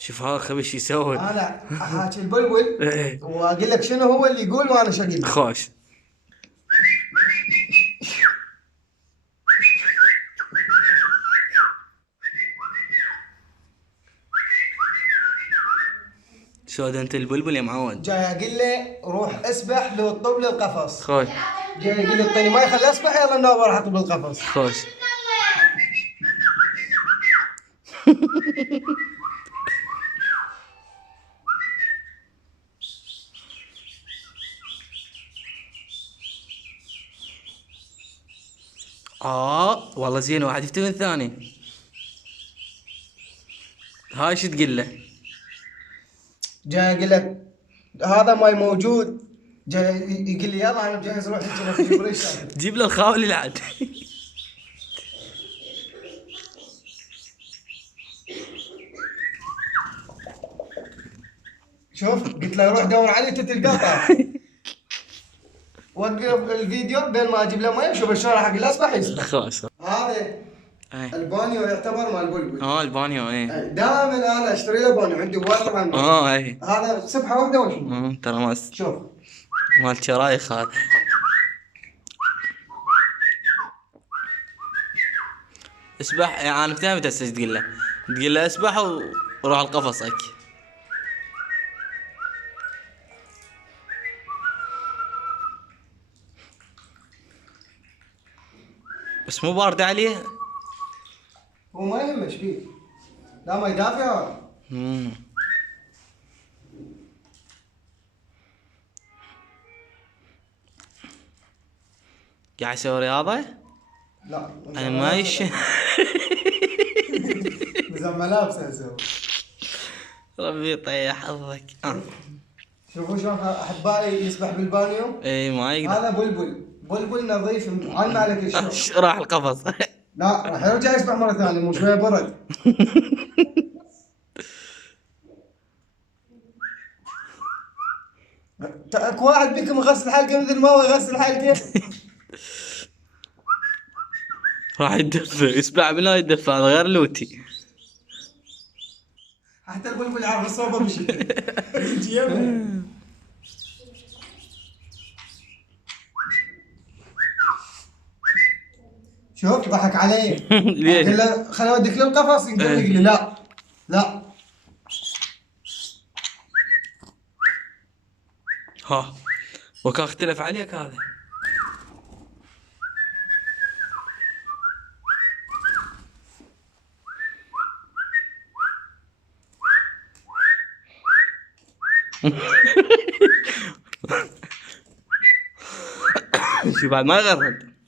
شوف ها خبيش يسوي. انا احاكي البلبل ايه واقول لك شنو هو اللي يقول وانا شو اقول. خوش. شو انت البلبل يا معود؟ جاي اقول له روح اسبح لو طب لي القفص. خوش. جاي يقول لي اعطيني ماي خلي اسبح، يلا النوبه راح اطب القفص. خوش. والله زين، واحد يفتي من الثاني. هاي شو تقول له؟ جاي اقول لك هذا ماي موجود، جاي يقول لي يلا انا مجهز روحي في بريش. جيب له الخاولي العاد. شوف قلت له روح دور علي تلقاه. وقف الفيديو بين ما اجيب له ماي، شوف شلون راح اقول له اسبح يسبح. خوش. هذا البانيو يعتبر مال بلبل. البانيو ايه. دائما انا اشتري له بانيو، عندي وايد عنه. ايه. هذا سبحه واحده وشو. ترى ما شوف مال شرايخ هذا. اسبح يعني انا فهمت هسه تقول له. تقول له اسبح وروح لقفصك. بس مو بارد عليه. هو ما يهمه ايش فيه، لا ما يدافع هذا. قاعد يسوي رياضة؟ لا انا ما مزم ملابسه اسوي. ربي يطيح حظك. شوفوا شلون احبائي يسبح بالبانيو. اي ما يقدر. هذا بلبل نظيف عنا على كل شيء. راح القفص. لا راح يرجع يسبح مره ثانيه، مو شويه برد. اكو واحد بيكم يغسل حلقه مثل ما هو يغسل حلقه. راح يدفع يسبح بلا يدفع هذا غير لوتي. حتى البلبل يعرف الصوبه بالشتاء يجي يمه. شوف ضحك علي. قال له خليني اوديك للقفص، يقول لي لا لا. ها وكان اختلف عليك هذا. شو بعد ما يغرد.